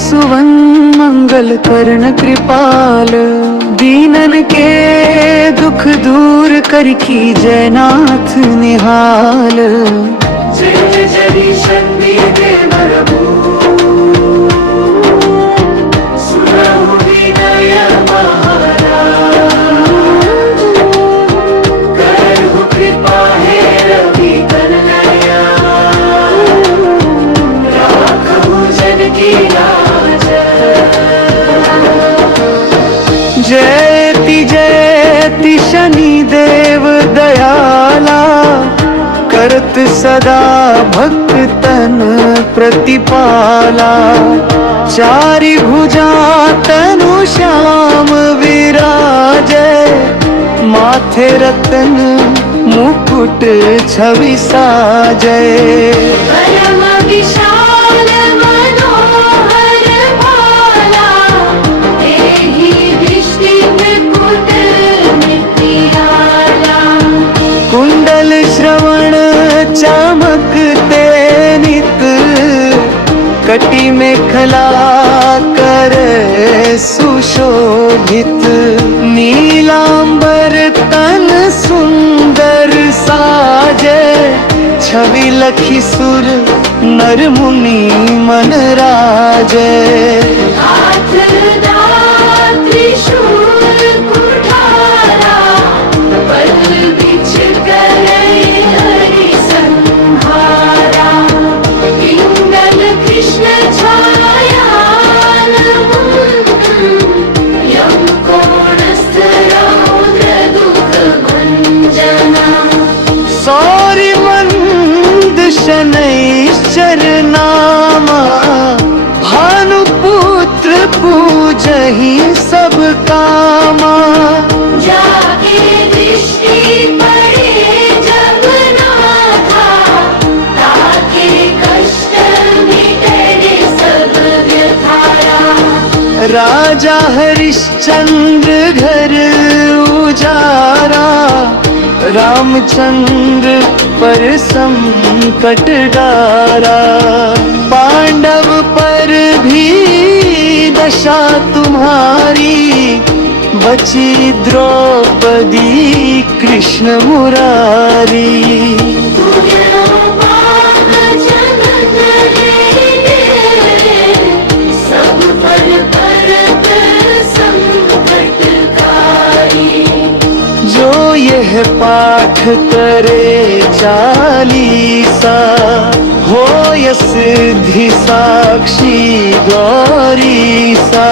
सुवन मंगल कर्ण कृपाल, दीनन के दुख दूर कर की जयनाथ निहाल। जय जय शक्ति देव प्रभु, सुनहु विनय महाराज, करहु कृपा हे रवि कन्हैया, राखहु जन की लाज। जयति शनि देव दयाला, करत सदा भक्तन प्रतिपाला। चारि भुजा तनु श्याम विराजै, माथे रतन मुकुट छवि साजै। परम विशाल मनोहर भाला, एहि दृष्टि मुकुट नित्याला। कुंडल श्रवण चमकते नित, कटी मेखला कर सुशोभित। नीलांबर तन सुंदर साजे, छवि लखी सुर नर मुनि मन राजे। हाथ त्रिशूल कुठारा, पल बिछ करई हरि संहारा। पिंगल कृष्ण छाया यम कोणस्थ रौद्र दुख भंजना। सौरि मंद शनैश्चर नामा, भानुपुत्र पूजहि सब कामा। जाके दृष्टि पड़े जगन्नाथा, ताके कष्ट मिटे सब व्यथारा। राजा हरिश्चंद्र घर उजारा, रामचंद्र पर संकट डारा। पांडव पर भी दशा तुम्हारी, बची द्रौपदी कृष्ण मुरारी। सब पर परत संकटकारी। जो यह पाठ करे चालीसा, हो सिद्धि साक्षी गौरी सा।